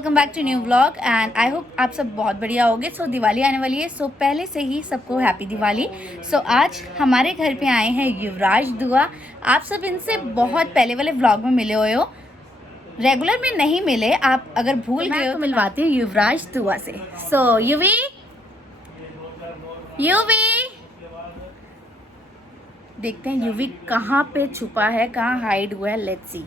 Welcome back to new vlog and I hope आप सब बहुत बढ़िया होगे। सो दिवाली आने वाली है, सो पहले से ही सबको हैप्पी दिवाली। सो आज हमारे घर पे आए हैं युवराज दुआ। आप सब इनसे बहुत पहले वाले व्लॉग में मिले हुए हो, रेगुलर में नहीं मिले। आप अगर भूल गए हो तो मिलवाती हूँ युवराज दुआ से। सो युवी देखते हैं युवी कहाँ पे छुपा है, कहाँ हाइड हुआ है। Let's see.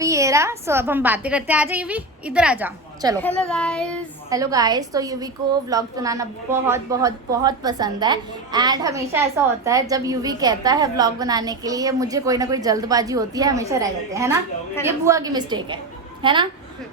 ये रहा। सो अब हम बातें करते हैं। आ जाओ युवी, इधर आ जाओ। चलो। Hello guys. तो युवी को व्लॉग बनाना बहुत बहुत बहुत पसंद है एंड हमेशा ऐसा होता है जब युवी कहता है व्लॉग बनाने के लिए, मुझे कोई ना कोई जल्दबाजी होती है, हमेशा रह जाते हैं, है ना? ये बुआ की मिस्टेक है ना?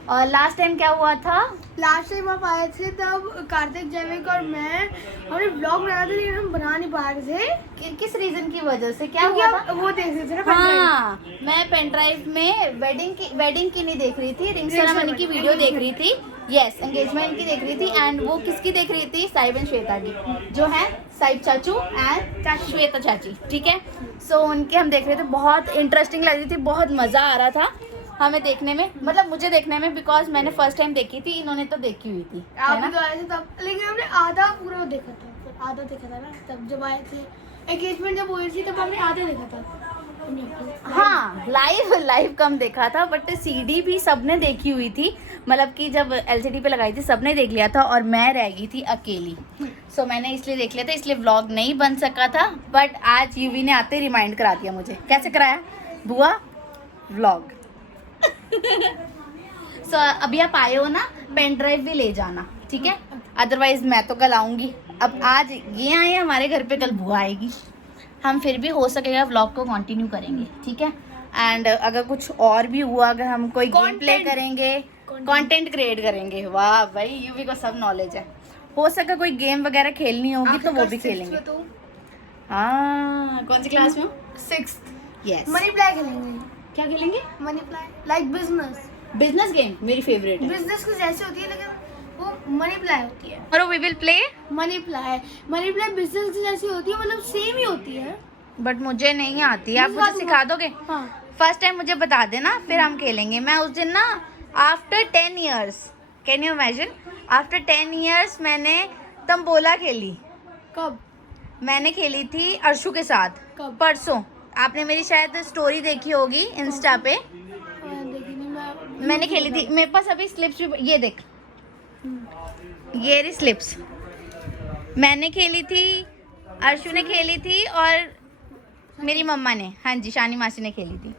और लास्ट टाइम क्या हुआ था? लास्ट टाइम आप आए थे तब कार्तिक, जैविक और मैं हमने ब्लॉग बनाया था लेकिन हम बना नहीं पा रहे थे। किस रीजन की वजह से? क्या हुआ था? वो देख रहे थे ना। हाँ, मैं पेन ड्राइव में वेडिंग की नहीं देख रही थी, रिंग सेरेमनी की वीडियो देख रही थी। यस, एंगेजमेंट की देख रही थी। एंड वो किसकी देख रही थी? साहिब एंड श्वेता की, जो है साहिब चाचू एंड श्वेता चाची। ठीक है। सो उनके हम देख रहे थे, बहुत इंटरेस्टिंग लग रही थी, बहुत मजा आ रहा था हमें देखने में, मतलब मुझे देखने में, बिकॉज मैंने फर्स्ट टाइम देखी थी, इन्होंने तो देखी हुई थी। आप भी तो आए थे तब, लेकिन हमने आधा पूरा देखा था। आधा देखा था ना तब जब आए थे। एंगेजमेंट जब हुई थी तब हमने आधा देखा था। हाँ, लाइव कम देखा था, बट सीडी भी सबने देखी हुई थी। मतलब कि जब एलसीडी पे लगाई थी सबने देख लिया था और मैं रह गई थी अकेली। सो मैंने इसलिए देख लिया था, इसलिए व्लॉग नहीं बन सका था। बट आज यूवी ने आते रिमाइंड करा दिया मुझे। कैसे कराया बुआ? व्लॉग। सो अभी आप आए हो ना, पेन ड्राइव भी ले जाना, ठीक है? अदरवाइज मैं तो कल आऊंगी। अब आज ये आए हमारे घर पे, कल बुआ आएगी। हम फिर भी हो सकेगा व्लॉग को कंटिन्यू करेंगे, ठीक है? एंड अगर कुछ और भी हुआ, अगर हम कोई गेम प्ले करेंगे, कंटेंट क्रिएट करेंगे। वाह भाई, यूवी को सब नॉलेज है। हो सका कोई गेम वगैरह खेलनी होगी तो वो भी खेलेंगे। हाँ, कौन सी क्लास में? 6th। यस। मनी प्लाई खेलेंगे। क्या खेलेंगे? Money ply, like business game मेरी फेवरेट है। बिजनेस कुछ ऐसी होती है लेकिन वो मनी प्लाई होती है। और we will play monopoly business की जैसी होती है, मतलब सेम ही होती है। बट मुझे नहीं आती, आप मुझे सिखा दोगे? हाँ। फर्स्ट टाइम मुझे बता देना, फिर हम खेलेंगे। मैं उस दिन ना after 10 years, can you imagine, after 10 years मैंने तंबोला खेली। कब? मैंने खेली थी अर्शु के साथ। कब? परसों। आपने मेरी शायद स्टोरी देखी होगी इंस्टा पे। मैंने खेली थी। मेरे पास अभी स्लिप्स भी, ये देख, ये रही स्लिप्स। मैंने खेली थी, अर्शु ने खेली थी और मेरी मम्मा ने, हाँ जी, शानी मासी ने खेली थी।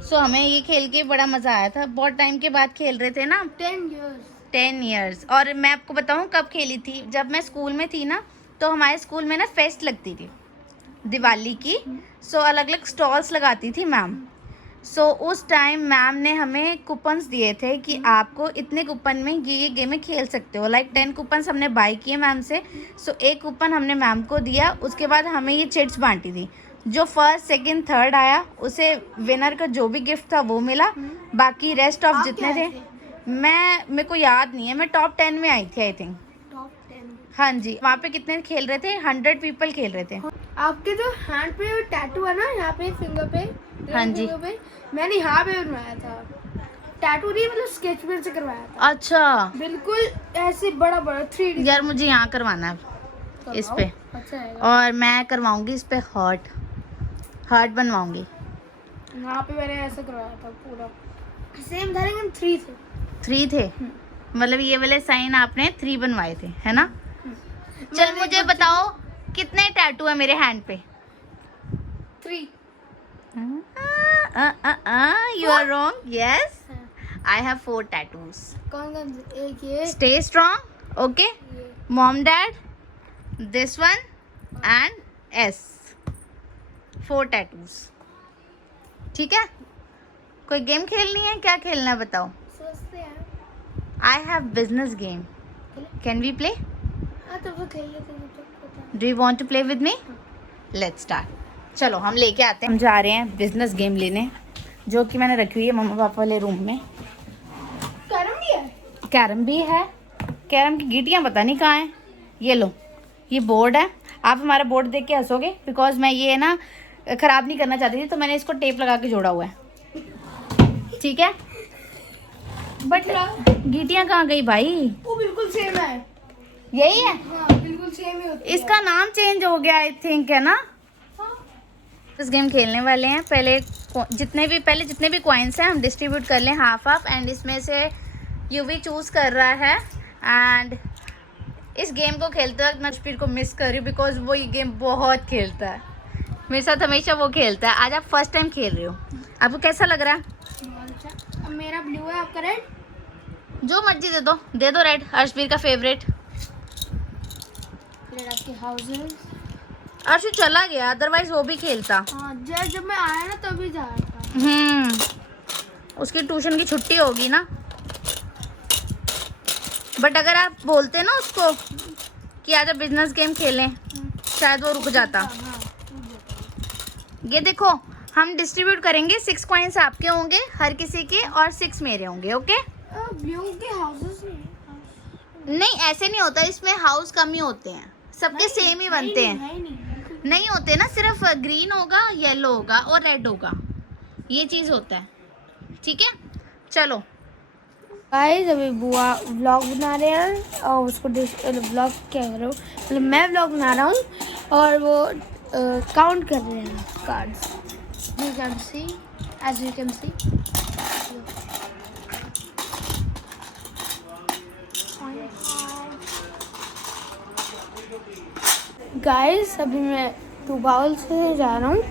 सो हमें ये खेल के बड़ा मज़ा आया था। बहुत टाइम के बाद खेल रहे थे ना। 10 ईयर्स। और मैं आपको बताऊँ कब खेली थी? जब मैं स्कूल में थी ना, तो हमारे स्कूल में ना फेस्ट लगती थी दिवाली की। सो अलग अलग स्टॉल्स लगाती थी मैम। सो उस टाइम मैम ने हमें कूपन्स दिए थे कि आपको इतने कूपन में ये गेम खेल सकते हो। लाइक 10 कूपन्स हमने बाई किए मैम से। सो एक कूपन हमने मैम को दिया, उसके बाद हमें ये चिट्स बांटी थी। जो फर्स्ट सेकंड थर्ड आया उसे विनर का जो भी गिफ्ट था वो मिला। बाकी रेस्ट ऑफ जितने थे, मेरे को याद नहीं है, मैं टॉप 10 में आई थी आई थिंक। हाँ जी। वहाँ पे कितने खेल रहे थे? 100 पीपल खेल रहे थे। आपके जो हैंड पे टैटू है ना, यहाँ पे फिंगर पे, हाँ जी, पे, मैंने यहाँ पे बनवाया था। टैटू नहीं, मतलब स्केच पेन से करवाया था। अच्छा, बिल्कुल ऐसे बड़ा बड़ा 3D। यार मुझे यहाँ करवाना है इस पे। अच्छा है। और मैं करवाऊंगी इस पे हार्ट बनवाऊंगी। यहाँ पे मैंने ऐसे करवाया था पूरा सेम था, लेकिन 3 थे। मतलब ये वाले साइन आपने 3 बनवाए थे, है ना? चल मुझे बताओ कितने टैटू है मेरे हैंड पे? 3। You are wrong. Yes, I have 4 tattoos. कौन कौन से? एक ये, स्टे स्ट्रॉन्ग, ओके, ये। Mom dad, this one and S. 4 tattoos, ठीक है? कोई गेम खेलनी है? क्या खेलना है बताओ? सोचते हैं। I have business game, can we play? हाँ तो वो खेल लेते हैं। Do you want to play with me? Let's start. चलो हम लेके आते हैं। हम जा रहे हैं बिजनेस गेम लेने, जो कि मैंने रखी हुई है मम्मा पापा वाले रूम में। कैरम भी है? कैरम भी है। कैरम की गीटियाँ पता नहीं कहाँ हैं। ये लो, ये बोर्ड है। आप हमारा बोर्ड देख के हंसोगे, बिकॉज मैं ये ना ख़राब नहीं करना चाहती थी, तो मैंने इसको टेप लगा के जोड़ा हुआ है, ठीक है? बट गीटियाँ कहाँ गई भाई? वो बिल्कुल सेम है। यही है, हाँ बिल्कुल सेम ही होती है। इसका नाम चेंज हो गया आई थिंक, है ना? हाँ। इस गेम खेलने वाले हैं। पहले जितने भी कॉइन्स हैं हम डिस्ट्रीब्यूट कर लें हाफ हाफ, एंड इसमें से यूवी चूज कर रहा है। एंड इस गेम को खेलते वक्त मैं स्पीड को मिस कर रही हूँ बिकॉज वो ये गेम बहुत खेलता है, मेरे साथ हमेशा वो खेलता है। आज आप फर्स्ट टाइम खेल रहे हो, आपको कैसा लग रहा है? बहुत अच्छा। अब मेरा ब्लू है, आपका रेड। जो मर्जी दे दो रेड, अर्शवीर का फेवरेट। रेड आपके हाउसेस। अर्शु चला गया, अदरवाइज वो भी खेलता। हाँ जब मैं आया ना तभी जा रहा था। उसकी ट्यूशन की छुट्टी होगी ना। बट अगर आप बोलते ना उसको कि आजा बिजनेस गेम खेलें, शायद वो रुक जाता। हाँ। ये देखो, हम डिस्ट्रीब्यूट करेंगे। 6 कॉइन्स आपके होंगे हर किसी के, और 6 मेरे होंगे। ओके? ब्लू के हाउसेस नहीं, ऐसे नहीं होता, इसमें हाउस कम ही होते हैं, सबके सेम ही बनते हैं। नहीं होते ना, सिर्फ ग्रीन होगा, येलो होगा और रेड होगा, ये चीज़ होता है। ठीक है, चलो गाइस अभी बुआ व्लॉग बना रहे हैं और उसको व्लॉग क्या कर रहा हूँ, मतलब मैं व्लॉग बना रहा हूँ और वो काउंट कर रहे हैं cards. You can see, as you can see. Guys अभी मैं 2 बाउल से जा रहा हूँ।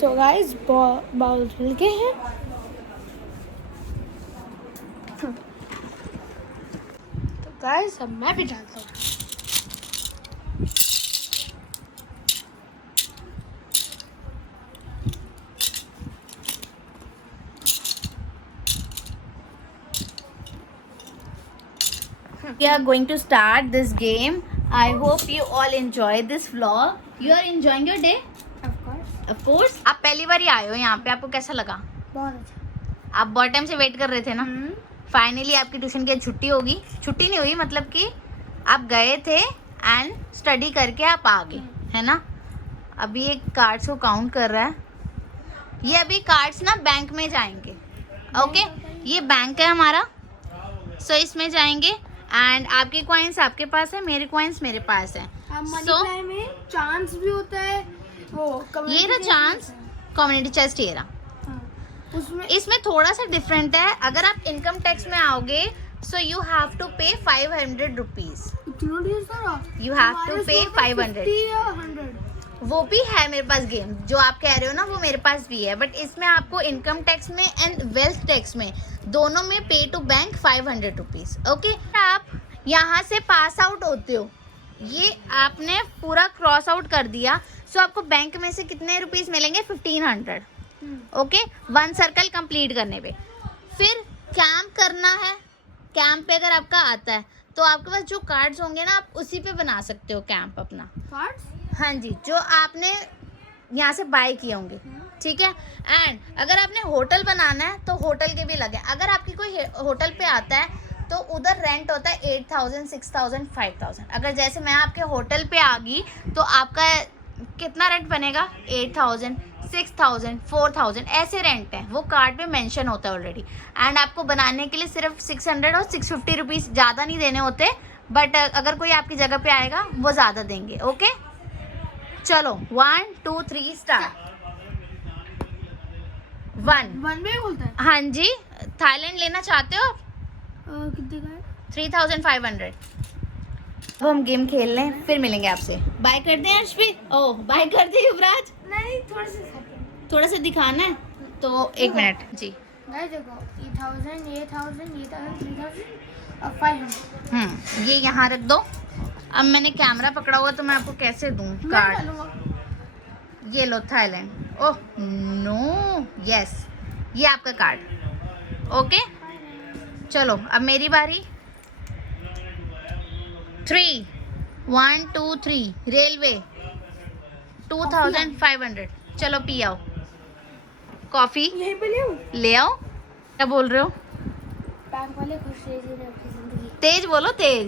तो गाइस बाउल मिल गए हैं। तो गाइस अब मैं भी डालता हूँ। we are going to start this game. I hope you all enjoy this vlog. You are enjoying your day? Of course. आप पहली बार ही आए हो यहाँ पे, आपको कैसा लगा? बहुत अच्छा। आप बहुत टाइम से वेट कर रहे थे ना? फाइनली आपकी ट्यूशन की छुट्टी होगी। छुट्टी नहीं हुई, मतलब कि आप गए थे एंड स्टडी करके आप आ गए, है ना? अभी ये कार्ड्स को काउंट कर रहा है। ये अभी कार्ड्स ना बैंक में जाएंगे। ओके, ये बैंक है हमारा, सो इसमें जाएंगे। एंड आपके कॉइन्स आपके पास है, मेरे कॉइन्स मेरे पास है। मनी में चांस भी होता है, वो ये रहा चांस, कम्युनिटी चेस्ट ये रहा। उसमें इसमें थोड़ा सा डिफरेंट है। अगर आप इनकम टैक्स में आओगे, सो यू हैव टू पे 500 rupees. You have to pay 500. वो भी है मेरे पास गेम, जो आप कह रहे हो ना, वो मेरे पास भी है। बट इसमें आपको इनकम टैक्स में एंड वेल्थ टैक्स में दोनों में पे टू बैंक 500 रुपीज। ओके, आप यहाँ से पास आउट होते हो, ये आपने पूरा क्रॉस आउट कर दिया, सो आपको बैंक में से कितने रुपीज मिलेंगे? 1500। ओके, 1 सर्कल कंप्लीट करने पे। फिर कैंप करना है। कैंप पे अगर आपका आता है तो आपके पास जो कार्ड्स होंगे ना, आप उसी पे बना सकते हो कैंप अपना। कार्ड्स? हाँ जी, जो आपने यहाँ से बाय किए होंगे। ठीक है, एंड अगर आपने होटल बनाना है तो होटल के भी लगे। अगर आपकी कोई होटल पे आता है तो उधर रेंट होता है 8000, 6000, 5000। अगर जैसे मैं आपके होटल पे आ गई तो आपका कितना रेंट बनेगा? 8000, 6000, 4000 ऐसे रेंट है, वो कार्ड पे मेंशन होता है ऑलरेडी। एंड आपको बनाने के लिए सिर्फ 600 और 650 रुपीज़, ज़्यादा नहीं देने होते। बट अगर कोई आपकी जगह पे आएगा वो ज़्यादा देंगे। ओके, चलो 1 2 3 स्टार्ट। 1 में बोलता है। हाँ जी, थाईलैंड लेना चाहते हो? कितने का है? 3500। अब हम गेम खेल लें, फिर मिलेंगे आपसे। बाय कर दें अर्शवीर? ओह, बाय कर दे युवराज। नहीं, थोड़ा सा दिखाना है तो 1 मिनट जी। गाइस देखो, ये 1000, ये 3000 और 500। ये यहाँ रख दो। अब मैंने कैमरा पकड़ा हुआ तो मैं आपको कैसे दूँ कार्ड? ये लो थाईलैंड। ओह नो, यस, ये आपका कार्ड। ओके, चलो अब मेरी बारी। 3 1 2 3 रेलवे 2500। चलो पी आओ कॉफी, यहीं पे ले आओ। क्या बोल रहे हो? बैंक वाले खुश रहिए अपनी जिंदगी। तेज बोलो, तेज।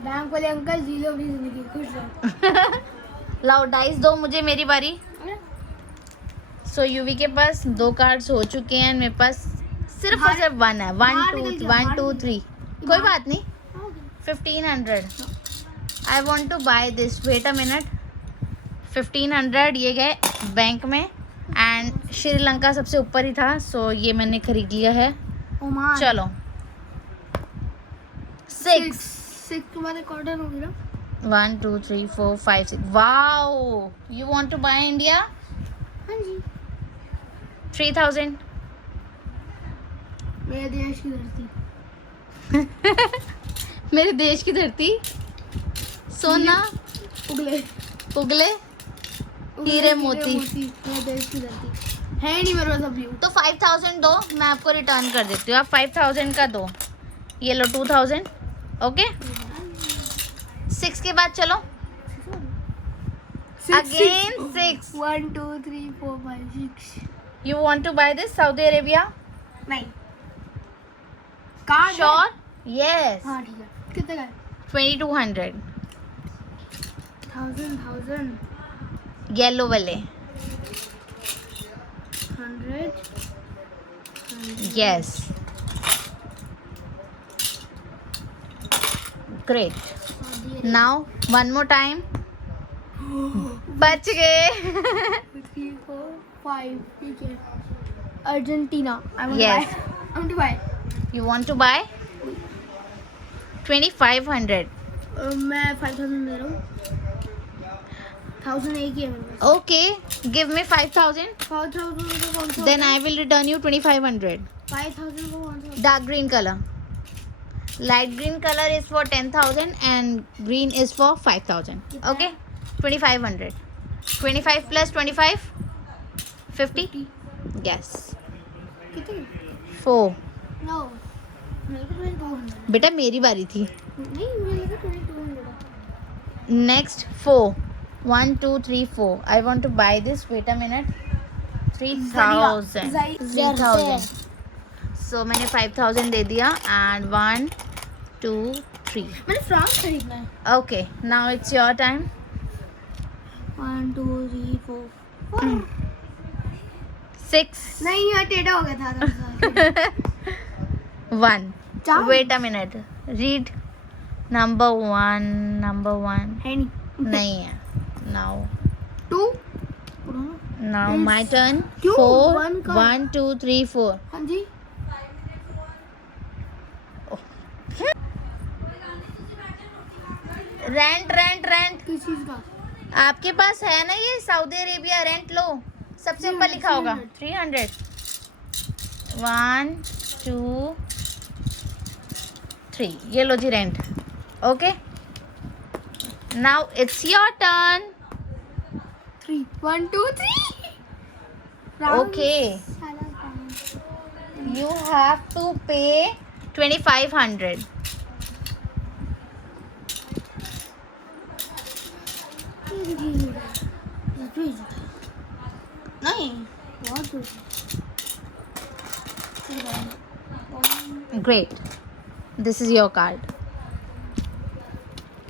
बैंक वाले अंकल जी लो अपनी जिंदगी, खुश रहो। लाओ डाइस दो मुझे, मेरी बारी। सो यूवी के पास 2 कार्ड्स हो चुके हैं, मेरे पास सिर्फ और सिर्फ 1 है। 1 2 3 कोई बात नहीं। 1500 I want to buy this, wait a minute. 1500 ये गए बैंक में एंड श्रीलंका सबसे ऊपर ही था, सो ये मैंने खरीद लिया है। ओमान चलो 6 के बाद एक ऑर्डर होगी ना। 1 2 3 4 5 6 wow, you want to buy India. हाँ जी, 3000 मेरे देश की धरती। मेरे देश की धरती, सोना उगले उगले हीरे मोती। मेरे देश की धरती है नहीं मेरे पास अभी। तो 5000 दो, मैं आपको रिटर्न कर देती हूँ। आप 5000 का दो, ये लो 2000। ओके 6 के बाद चलो again 6। 1 2 3 4 5 6। You want to buy this Saudi Arabia? नहीं, कार्ड श्योर? यस। हाँ ठीक है। कितने का है? 2200 1000 येलो वाले। 100 yes great. Now one more time. बच गए। 3 4 5 ठीक है। Argentina. Yes. Buy. You want to buy 2500। मैं 5000 दे रहा हूँ। 1000 एक ही है मेरे पास। ओके गिव मी 5000, 5000 को कौन सा? Then I will return you 2500। 5000 को कौन सा? Dark green color. Light green color is for 10,000 and green is for 5,000. Okay, 2,500. 25 plus 25, 50. Yes. कितने? 4. नो, मेरे को 2200। बेटा मेरी बारी थी। नहीं, मेरे को 2200। Next 4. 1 2 3 4. I want to buy this. Wait a minute. 3,000. 3,000. So मैंने 5,000 दे दिया and 1 2 3. मैंने फ्रांस खरीदना है। Okay, now it's your time. 1 2 3 4 6. नहीं यार, टेढ़ा हो गया था। 1. Charm. Wait a minute. Read number 1. Number 1. है नहीं। नहीं है. Now 2 my turn. क्यों? 4. One का- 1 2 3 4. हाँ जी। रेंट किस चीज का? आपके पास है ना ये सऊदी अरेबिया रेंट लो, सबसे ऊपर लिखा होगा 300। 1 2 3 ये लो जी rent. Okay now it's your turn. 3 1 2 3। Okay you have to pay 2500। नहीं, बहुत great, this is your card.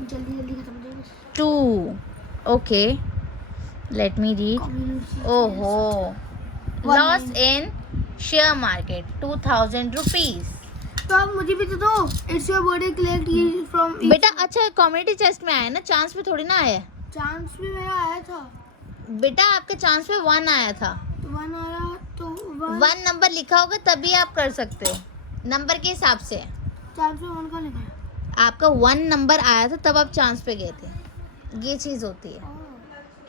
जल्दी जल्दी खत्म हो जाएगा। 2 ओके लेट मी रीड। ओहो loss in share market 2000 rupees. तो आप मुझे भी तो दो। It's your birthday collect from. बेटा अच्छा कम्युनिटी चेस्ट में आया ना, चांस पे थोड़ी ना आया। चांस भी मेरा आया था। बेटा आपके चांस पे 1 आया था। तो 1 आया तो 1 नंबर लिखा होगा तभी आप कर सकते हो, नंबर के हिसाब से। चांस पे 1 का लिखा है। आपका 1 नंबर आया था तब आप चांस पे गए थे, ये चीज़ होती है।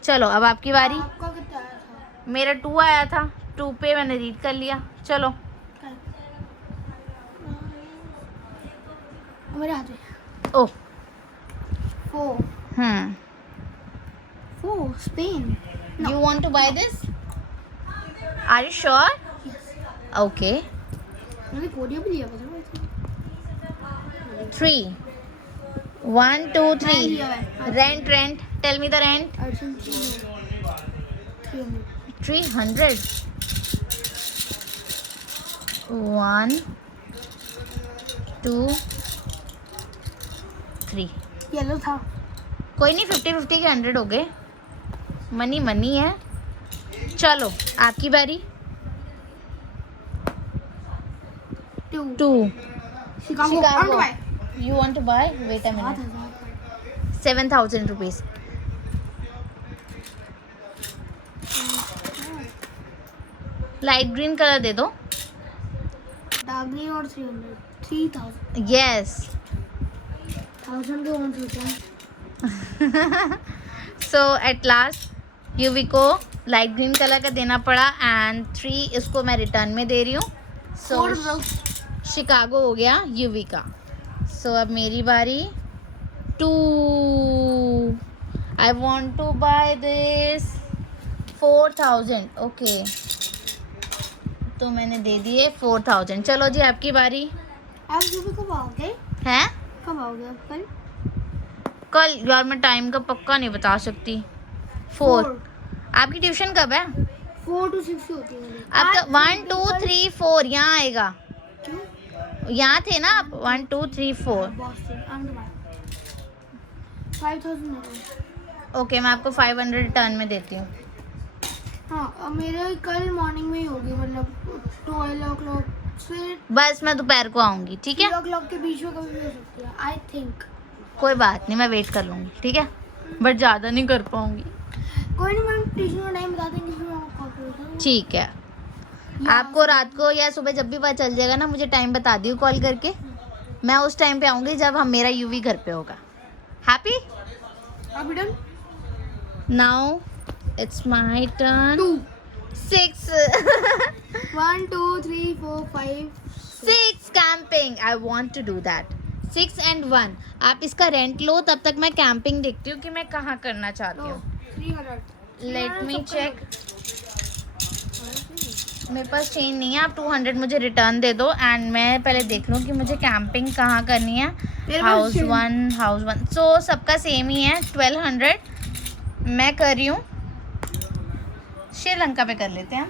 चलो अब आपकी बारी। आपका कितना आया था? मेरा 2 आया था, 2 पे मैंने रीड कर लिया। चलो मेरे हाथ में। ओह 4 4 Spain. You want to buy this? Are you sure? Okay. मैंने कोरिया भी लिया था। 3 1 2 मैं 3 लिया है। Rent. Tell me the rent. Argentina 300। 300. 1 2 3. Yellow था। कोई नहीं 50-50 के 100 हो गए। मनी है। चलो आपकी बारी। 2 Chicago. You want to buy? Wait a minute. 7,000 rupees. Light green colour दे दो। डार्क ग्रीन और 3,000 यस। 1000 के कौन सोचा। सो एट लास्ट यूवी को लाइट ग्रीन कलर का देना पड़ा एंड 3 इसको मैं रिटर्न में दे रही हूँ। सो शिकागो हो गया यूवी का। सो अब मेरी बारी। 2 I want to buy this 4,000। Okay तो मैंने दे दिए 4,000। चलो जी आपकी बारी। आप यूवी कब आओगे? हैं? कब आओगे आप? कल? कल यार मैं टाइम का पक्का नहीं बता सकती। 4। आपकी ट्यूशन कब है? 4 to 6 होती है। आपका 1 2 3 4 यहाँ आएगा। क्यों? यहाँ थे ना आप? 1 2 3 4। 5,000। ओके मैं आपको 500 रिटर्न में देती हूँ। हाँ अब मेरे कल मॉर्निंग में ही होगी, मतलब 12 o'clock से बस मैं दोपहर को आऊँगी, ठीक है? 3 o'clock के बीच में कभी भी हो सकती है आई थिंक। कोई बात नहीं, मैं वेट कर लूँगी, ठीक है? बट ज़्यादा नहीं कर पाऊँगी। कोई नहीं मैम, ट्यूशन का टाइम बता देंगे फिर मैं आपको कॉल कर दूँगी। ठीक है, आपको रात को या सुबह जब भी पता चल जाएगा ना, मुझे टाइम बता दियो कॉल करके। मैं उस टाइम पे आऊँगी जब हम मेरा यूवी घर पे होगा। हैप्पी? अभी done? Now it's my turn. 2 6 1 2 3 4 5 6 camping. I want to do that. 6 and 1। आप इसका रेंट लो, तब तक मैं कैंपिंग देखती हूँ कि मैं कहाँ करना चाहती हूँ। 300। Let me check. मेरे पास चेंज नहीं है, आप 200 मुझे रिटर्न दे दो एंड मैं पहले देख लूँ कि मुझे कैंपिंग कहाँ करनी है। हाउस 1 सो सबका सेम ही है 1200। मैं कर रही हूँ श्रीलंका पे कर लेते हैं।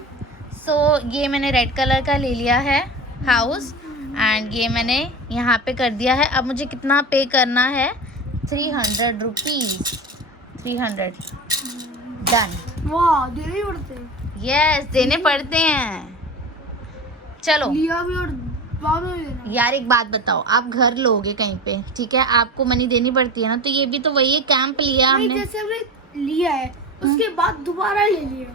सो ये मैंने रेड कलर का ले लिया है हाउस एंड ये मैंने यहाँ पे कर दिया है। अब मुझे कितना पे करना है? 300 रुपीज़। 300 डन। वाह देने पड़ते हैं। यस देने पड़ते हैं। चलो लिया भी और बाद में देना। यार एक बात बताओ, आप घर लोगे कहीं पे, ठीक है, आपको मनी देनी पड़ती है ना, तो ये भी तो वही है, कैंप लिया नहीं, हमने। जैसे हमने लिया है उसके बाद दोबारा ले लिया।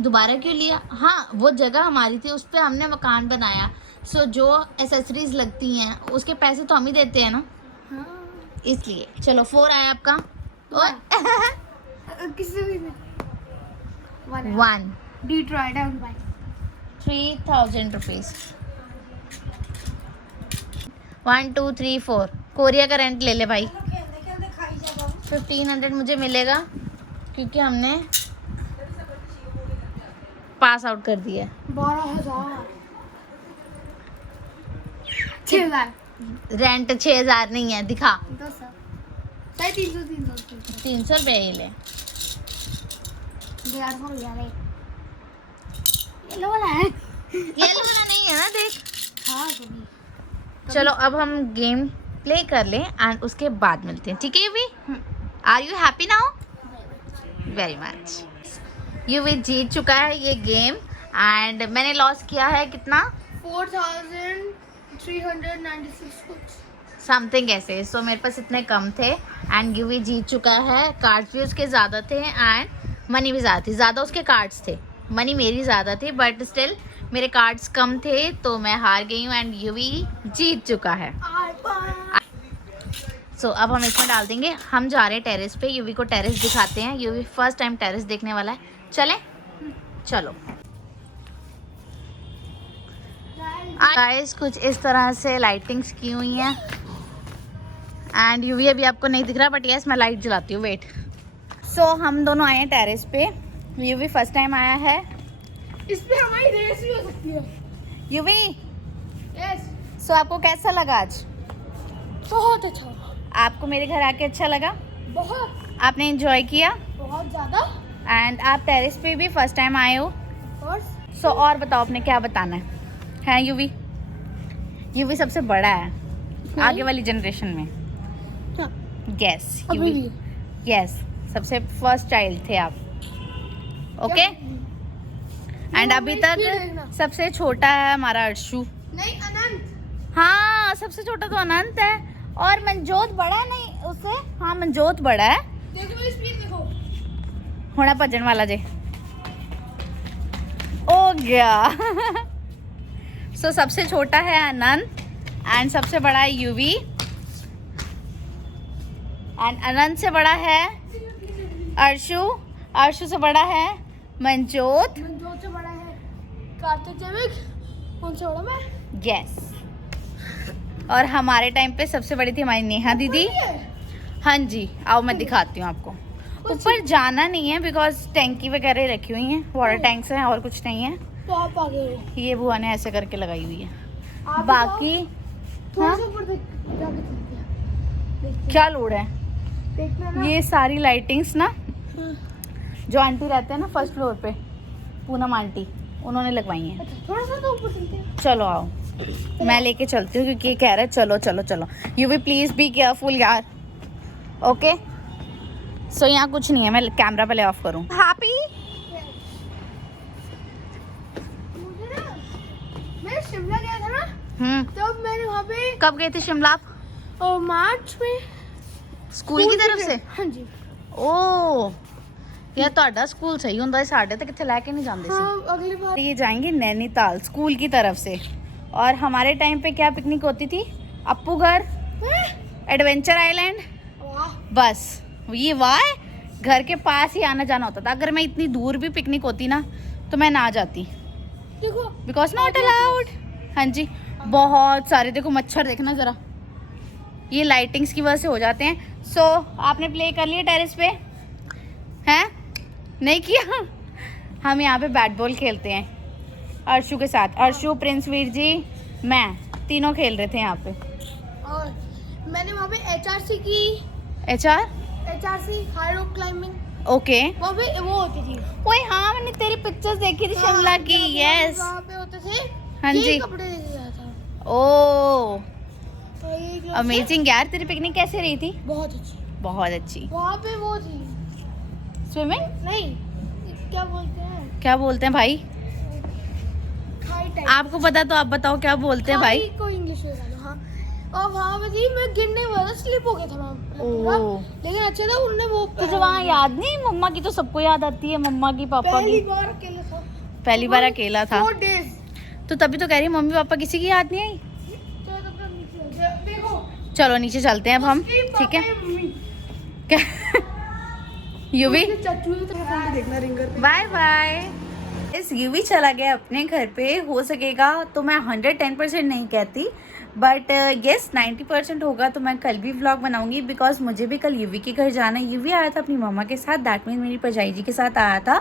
दोबारा क्यों लिया? हाँ वो जगह हमारी थी, उस पर हमने मकान बनाया। सो जो एसेसरीज लगती हैं उसके पैसे तो हम ही देते हैं ना, हाँ। इसलिए। चलो 4 आया आपका। किससे भी 1 डिट्रॉइट है भाई। 3,000 रुपीज़। 1 2 3 4 कोरिया का रेंट ले ले भाई। 1500 मुझे मिलेगा क्योंकि हमने पास आउट कर दिया है। 12,000। 6,000। रेंट 6,000 नहीं है, दिखा। 300 रुपये ही ले। 1,500 लिया ले। येलो वाला है। येलो वाला नहीं है ना, देख। हाँ चलो अब हम गेम प्ले कर लें एंड उसके बाद मिलते हैं, ठीक है Yuvi? Are you happy now? Very much. Yuvi जीत चुका है ये गेम एंड मैंने लॉस किया है कितना? 4,396 कुछ समथिंग ऐसे। सो मेरे पास इतने कम थे एंड यूवी जीत चुका है। कार्ड्स भी उसके ज़्यादा थे एंड मनी भी ज़्यादा थी। ज़्यादा उसके कार्ड्स थे, मनी मेरी ज़्यादा थी, बट स्टिल मेरे कार्ड्स कम थे तो मैं हार गई हूँ एंड यूवी जीत चुका है। सो अब हम इसमें डाल देंगे। हम जा रहे हैं टेरेस पे, यूवी को टेरेस दिखाते हैं। यूवी फर्स्ट टाइम टेरेस देखने वाला है। चलें? चलो गाइस, कुछ इस तरह से लाइटिंग्स की हुई हैं एंड यूवी अभी आपको नहीं दिख रहा, बट यस मैं लाइट जलाती हूँ, वेट। सो हम दोनों आए हैं टेरेस पे। यूवी फर्स्ट टाइम आया है। इस पे हमारी रेस भी हो सकती है। UV yes. सो आपको कैसा लगा आज? बहुत अच्छा। आपको मेरे घर आके अच्छा लगा? बहुत। आपने एंजॉय किया? बहुत ज़्यादा। एंड आप टेरेस पे भी फर्स्ट टाइम आए हो। और सो और बताओ आपने क्या बताना है यूवी? यूवी सबसे बड़ा है आगे वाली जनरेशन में। हाँ। यस अभी यूवी, भी। यस सबसे फर्स्ट चाइल्ड थे आप। ओके एंड अभी तक सबसे छोटा है हमारा अर्शु। नहीं अनंत। हाँ सबसे छोटा तो अनंत है और मनजोत बड़ा है नहीं उससे। हाँ मनजोत बड़ा है। देखो मेरी स्पीड देखो। होना भजन वाला जे हो गया। सो सबसे छोटा है अनंत एंड सबसे बड़ा है यूवी एंड अनंत से बड़ा है अर्शु। अर्शु से बड़ा है मनजोत। मनजोत से बड़ा है कार्तिक जैविक। कौन सा बड़ा मैं? यस। और हमारे टाइम पे सबसे बड़ी थी हमारी नेहा दीदी। हाँ जी आओ मैं दिखाती हूँ आपको। ऊपर जाना नहीं है बिकॉज टैंकी वगैरह रखी हुई हैं, वाटर टैंक्स हैं और कुछ नहीं है। तो आप आगे हो। ये बुआ ने ऐसे करके लगाई हुई है। आप बाकी थोड़ा हाँ? सा ऊपर देख जाके देखते हैं। क्या लोड है देखना ना। ये सारी लाइटिंग्स ना हाँ। जो आंटी रहते हैं ना फर्स्ट फ्लोर पे, पूनम आंटी, उन्होंने लगवाई हैं। अच्छा थोड़ा सा तो ऊपर चलते हैं। चलो आओ मैं लेके चलती हूँ क्योंकि ये कह रहा है चलो चलो चलो। यू भी प्लीज बी केयरफुल यार। ओके सो यहाँ कुछ नहीं है, मैं कैमरा पहले ऑफ करूँ। हैप्पी मुझे ना मैं शिमला गया था ना तब मैंने वहाँ पे कब गए थे शिमला आप? मार्च में स्कूल की तरफ से? हाँ जी। ओ यार ਤੁਹਾਡਾ स्कूल सही ਹੁੰਦਾ है, साढ़े तक कितने लेके नहीं जाते सी। हाँ अगली बार ये जाएंगे नैनीताल स्कूल की तरफ से। और हमारे टाइम पे क्या पिकनिक होती थी? अप्पू घर, एडवेंचर आइलैंड, वाह बस ये वाह घर के पास ही आना जाना होता था। अगर मैं इतनी दूर भी पिकनिक होती ना तो मैं ना जाती देखो बिकॉज नॉट अलाउड। हाँ जी बहुत सारे देखो मच्छर देखना ज़रा, ये लाइटिंग्स की वजह से हो जाते हैं। सो आपने प्ले कर लिया टेरेस पे हैं? नहीं किया? हम यहाँ पे बैट बॉल खेलते हैं अर्शु के साथ। अर्शु, प्रिंस वीर जी, मैं तीनों खेल रहे थे यहाँ पे। और मैंने वहाँ पे एचआरसी की HRC high rock climbing okay वहाँ पे वो होती थी। ओए हाँ मैंने तेरी पिक्चर्स देखी थी शिमला की। यस वहाँ पे होते थे। हाँ ये जी। कपड़े लेके गया था। ओ तो ये gloves अमेजिंग यार। तेरी पिकनिक कैसे रही थी? बहुत अच्छी। बहुत अच्छी। वहाँ पे वो थी स्विमिंग नहीं क्या बोलते हैं क्या बोलते हैं भाई? खाई टाइप। आपको पता तो आप बताओ क्या बोलते हैं भाई? को इंग्लिश में गाना। हाँ और वहाँ पे थी मैं गिरने वाला स्लिप हो गया था वहाँ पे पूरा। ओ लेकिन अच्छा था उनने वो तुझे वहाँ याद नहीं? मम्मा की तो सबको याद आती है, मम्मा की पापा पहली की। बार अकेले था। पहली बार अकेला था 4 days। तो तभी तो कह रही मम्मी पापा किसी की याद नहीं आई। तो तब नीचे देखो चलो नीचे चलते हैं अब हम, ठीक है? क्या यूवी चाचू देखना रिंगर पे। Bye bye. इस यूवी चला गया अपने घर पे। हो सकेगा तो मैं 110% नहीं कहती बट येस 90% होगा तो मैं कल भी व्लॉग बनाऊंगी बिकॉज मुझे भी कल यूवी के घर जाना है। यूवी आया था अपनी मम्मा के साथ, दैट मीन मेरी परजाई जी के साथ आया था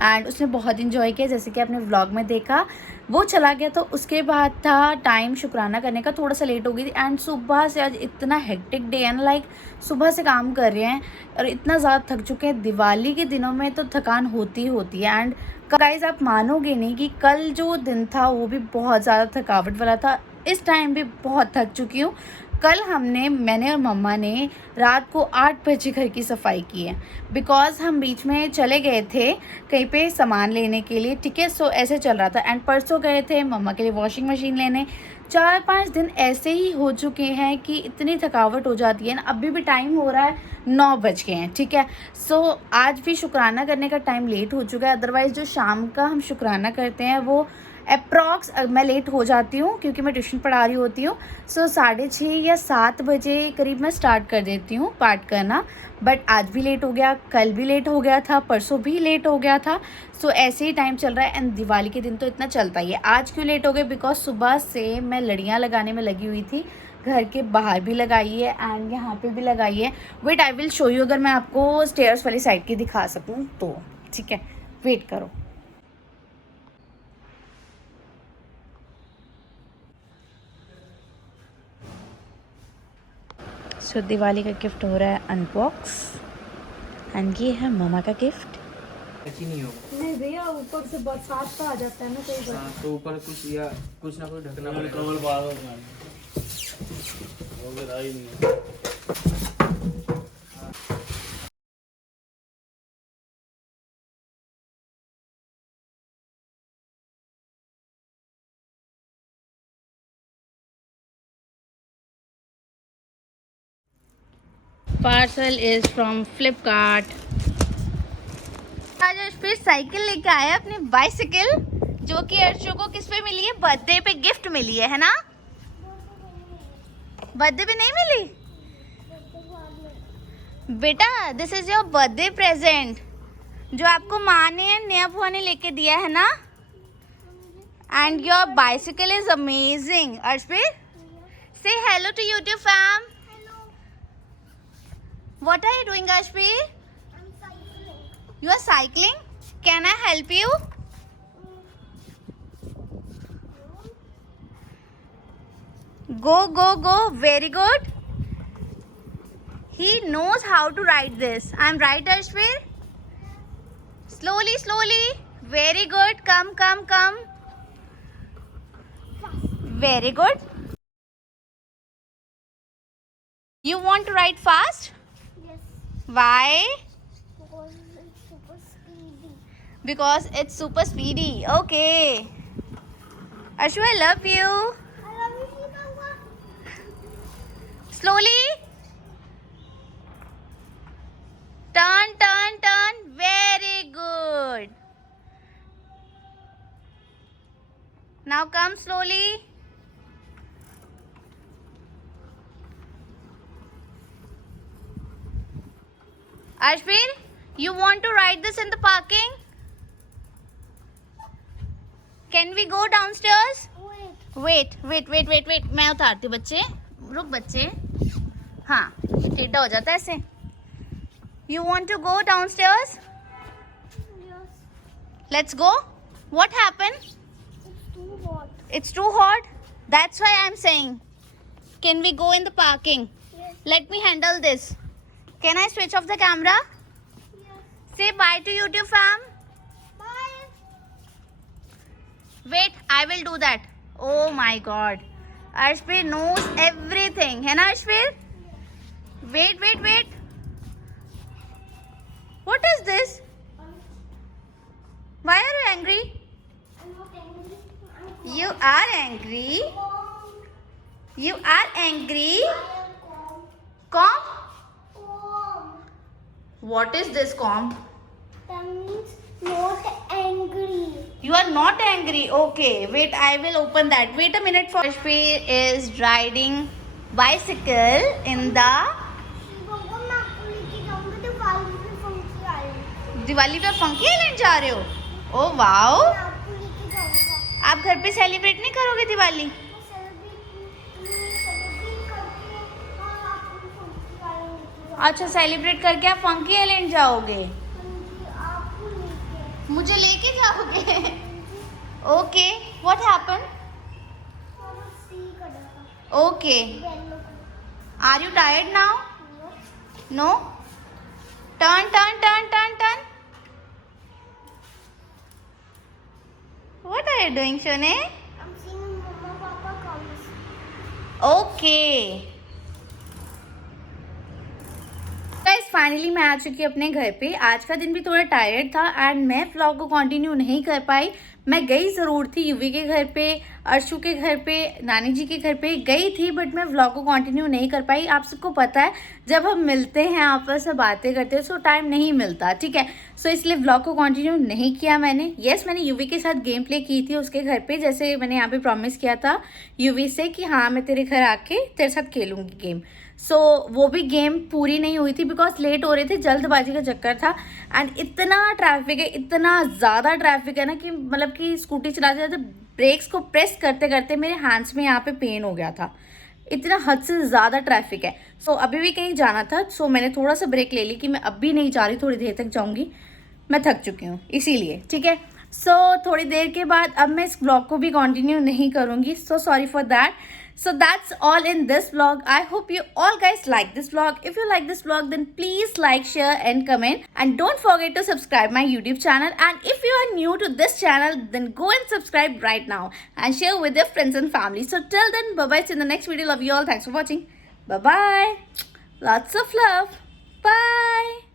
एंड उसने बहुत इन्जॉय किया जैसे कि आपने व्लॉग में देखा। वो चला गया तो उसके बाद था टाइम शुक्राना करने का, थोड़ा सा लेट हो गई थी एंड सुबह से आज इतना हेक्टिक डे है ना, लाइक सुबह से काम कर रहे हैं और इतना ज़्यादा थक चुके हैं। दिवाली के दिनों में तो थकान होती ही होती है एंड गाइस आप मानोगे नहीं कि कल जो दिन था वो भी बहुत ज़्यादा थकावट वाला था। इस टाइम भी बहुत थक चुकी हूँ। कल मैंने और मम्मा ने रात को 8 बजे घर की सफाई की है बिकॉज़ हम बीच में चले गए थे कहीं पे सामान लेने के लिए, ठीक है? सो ऐसे चल रहा था एंड परसों गए थे मम्मा के लिए वॉशिंग मशीन लेने। 4-5 दिन ऐसे ही हो चुके हैं कि इतनी थकावट हो जाती है ना। अभी भी टाइम हो रहा है 9 बज गए हैं, ठीक है? सो आज भी शुक्राना करने का टाइम लेट हो चुका है। अदरवाइज़ जो शाम का हम शुक्राना करते हैं वो अप्रॉक्स मैं लेट हो जाती हूँ क्योंकि मैं ट्यूशन पढ़ा रही होती हूँ। सो 6:30 या 7 बजे करीब मैं स्टार्ट कर देती हूँ पाठ करना, बट आज भी लेट हो गया, कल भी लेट हो गया था, परसों भी लेट हो गया था। सो ऐसे ही टाइम चल रहा है एंड दिवाली के दिन तो इतना चलता ही है। आज क्यों लेट हो गए? बिकॉज सुबह से मैं लड़ियाँ लगाने में लगी हुई थी। घर के बाहर भी लगाई है एंड यहाँ पे भी लगाई है। Wait I will show you, अगर मैं आपको स्टेयर्स वाली साइड की दिखा सकूँ तो, ठीक है? वेट करो। सो दिवाली का गिफ्ट हो रहा है अनबॉक्स एंड ये है मम्मा का गिफ्ट। अच्छी नहीं होगा। नहीं भैया ऊपर से बरसात का आ जाता है ना कई बार। हाँ, तो ऊपर कुछ या कुछ ना कुछ ढकना पड़ेगा। Parcel is from Flipkart. आज फिर साइकिल लेके आया, अपनी बाइसिकल, जो कि अर्शु को किस पे मिली है? बर्थडे पे गिफ्ट मिली है ना? बर्थडे पे नहीं मिली बेटा? This is your birthday present, जो आपको माँ ने नया बुआ ने लेके दिया है ना। And your bicycle is amazing. Arshveer, say hello to YouTube fam. Hello. What are you doing, Ashveer? I'm cycling. You are cycling? Can I help you? Go, go, go. Very good. He knows how to ride this. I'm right, Ashveer? Slowly, slowly. Very good. Come, come, come. Very good. You want to ride fast? Yes. Why? Because it's super speedy. Because it's super speedy. Okay. Ashu, I love you. I love you, Sita. Slowly. Turn, turn, turn. Very good. Now come slowly. Ashveer, you want to ride this in the parking? Can we go downstairs? Wait. Wait. मैं उतारती हूँ बच्चे। रुक बच्चे। हाँ, ये टेढ़ा हो जाता है ऐसे। You want to go downstairs? Yes. Let's go. What happened? It's too hot. It's too hot. That's why I'm saying. Can we go in the parking? Yes. Let me handle this. Can I switch off the camera? Yes. Say bye to YouTube fam. Bye. Wait, I will do that. Oh my God. Ashveer knows everything. है ना Ashveer? Wait. What is this? Why are you angry? I'm not angry. You are angry. Calm. You are angry. I am calm. Calm? Calm. What is this calm? That means not angry. You are not angry. Okay, wait, I will open that. Wait a minute. For Ashveer is riding bicycle in the Shivam मैं आपको लेके जाऊंगा दिवाली पे function आएगा। दिवाली पे funky island जा रहे हो? Oh wow! मैं आपको लेके जाऊंगा। आप घर पे सेलिब्रेट नहीं करोगे दिवाली? मैं सेलिब्रेट करके और आपको फंक्शन आएगा। अच्छा, सेलिब्रेट करके आप फंकी आइलैंड जाओगे? आपको लेके मुझे लेके जाओगे? Okay, what happened? और सी करेगा। Okay, yellow are you tired now? No? Turn. What are you doing, Shone? I'm seeing Mama Papa comes. Okay. Guys finally मैं आ चुकी हूँ अपने घर पे। आज का दिन भी थोड़ा टायर्ड था एंड मैं व्लॉग को कंटिन्यू नहीं कर पाई। मैं गई ज़रूर थी यूवी के घर पे, अर्शु के घर पे, नानी जी के घर पे गई थी, बट मैं व्लॉग को कंटिन्यू नहीं कर पाई। आप सबको पता है जब हम मिलते हैं आपस में बातें करते हैं सो टाइम नहीं मिलता, ठीक है। सो इसलिए व्लॉग को कंटिन्यू नहीं किया मैंने। यस, मैंने यूवी के साथ गेम प्ले की थी उसके घर पे, जैसे मैंने यहाँ पे प्रॉमिस किया था यूवी से कि हाँ मैं तेरे घर आके तेरे साथ खेलूँगी गेम। सो वो भी गेम पूरी नहीं हुई थी बिकॉज लेट हो रहे थे, जल्दबाजी का चक्कर था एंड इतना ट्रैफिक है, इतना ज़्यादा ट्रैफिक है ना कि मतलब कि स्कूटी चलाते चलाते ब्रेक्स को प्रेस करते करते मेरे हैंड्स में यहाँ पे पेन हो गया था। इतना हद से ज़्यादा ट्रैफिक है। सो अभी भी कहीं जाना था, सो मैंने थोड़ा सा ब्रेक ले ली कि मैं अब भी नहीं जा रही, थोड़ी देर तक जाऊँगी, मैं थक चुकी हूँ इसीलिए, ठीक है। सो थोड़ी देर के बाद अब मैं इस ब्लॉग को भी कंटिन्यू नहीं करूँगी, so sorry for that. So that's all in this vlog. I hope you all guys like this vlog. If you like this vlog, then please like, share and comment. And don't forget to subscribe my YouTube channel. And if you are new to this channel, then go and subscribe right now. And share with your friends and family. So till then, bye-bye. See you in the next video. Love you all. Thanks for watching. Bye-bye. Lots of love. Bye.